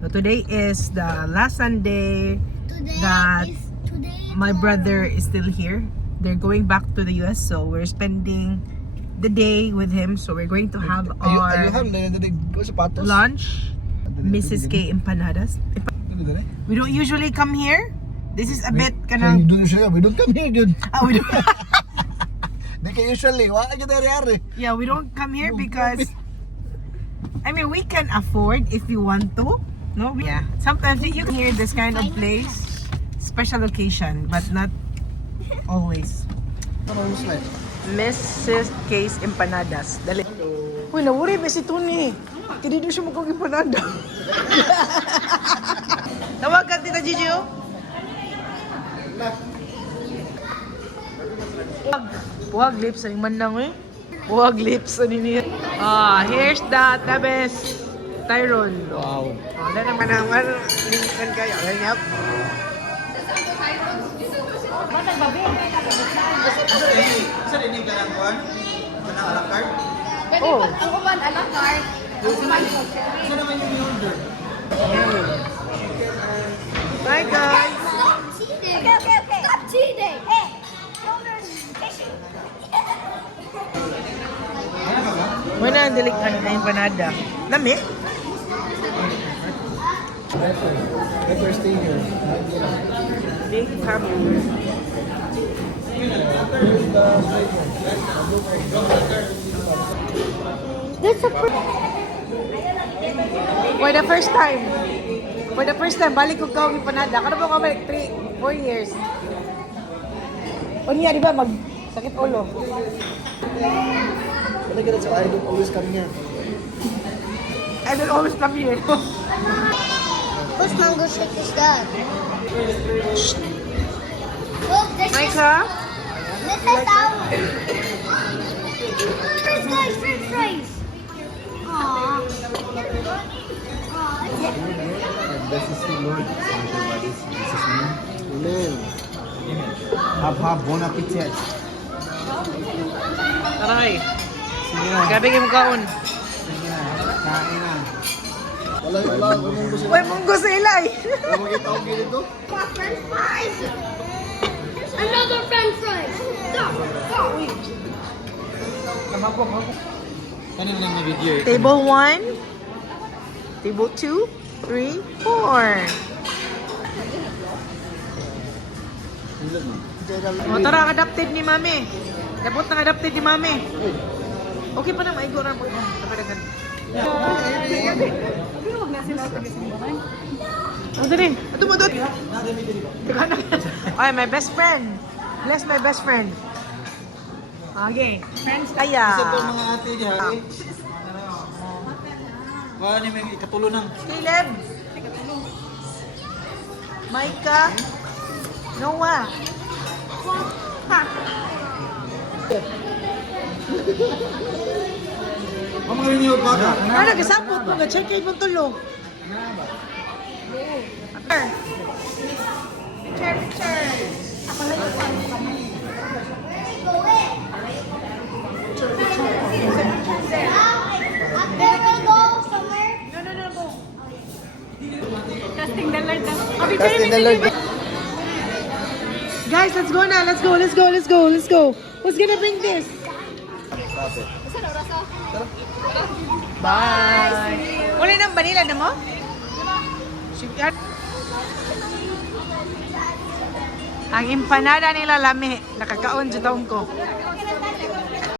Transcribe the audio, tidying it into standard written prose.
So today is the last Sunday that my brother is still here. They're going back to the US, so we're spending the day with him. So we're going to have our lunch, Mrs. K Empanadas. We don't usually come here. This is a bit kanang... We don't come here, dude. Oh, we don't... Usually, Yeah, we don't come here because I mean we can afford if you want to. No, yeah. Sometimes you can hear this kind of place, special occasion, but not always. Mrs. K's Empanadas. Dali. Uy, nawuri ba si Tony? Hindi doon siya magkong empanada. Tawagan tita Gigi, oh. Huwag lips ang manang eh. Huwag lips ang niya. Here's the best Tyrone. Wow. Wala naman naman. Linkan kayo. Ganyan. Batang babi. Isa rin yung ganang kuhan? Ganang a la carte? Oh. Ang uban a la carte. Ang uban Isa naman yung order? Bye guys. Stop cheating. Okay. Stop cheating. Hey. Wala ang delikhan na empanada. Lami? Better stay here. Big happy. That's a For the first time, balik ko ka ang empanada. Kano ba ka balik? 3-4 years. O niya, di ba? Sakit ulo. Wala ganun sa I don't always come here. I will always come here. Whose mango shake is that? Look, this is Micah? our French fries. Aww. This is the Lord. This is name. Amen. Have bon appetit. Aray. Sige na. Grabe kayo mukhaon. Sige na. Kain na. Wala. Umunggo sila. Uy, munggo sa ilay. Huwag makita ko ganito. French fries. Another French fries. Stop. Kanin lang na video eh. Table 1, table 2, 3, 4. O tara, adapted ni mami. Dapat nang adapted ni mami. Okay pa na, maigo na mo. Napadagan. Huwag na sila. Ano din? Ito mo doon. Okay, my best friend. Bless my best friend. Okay. Friends kaya. Isa po mga ate niya eh. Wala niya may ikatulo ng. Caleb. Micah. Noah. Ha. Ang mga rin yung baka. Ano, kasapot mo. Check kayo mong tulo. Picture. After we go somewhere. No, go. Trusting the Lord. Trusting the Lord. Guys, let's go now. Let's go. Who's gonna bring this? Bye. Wala nang vanilla na mo? Sugar. Ang empanada nila lami. Nakakaon sa taong ko.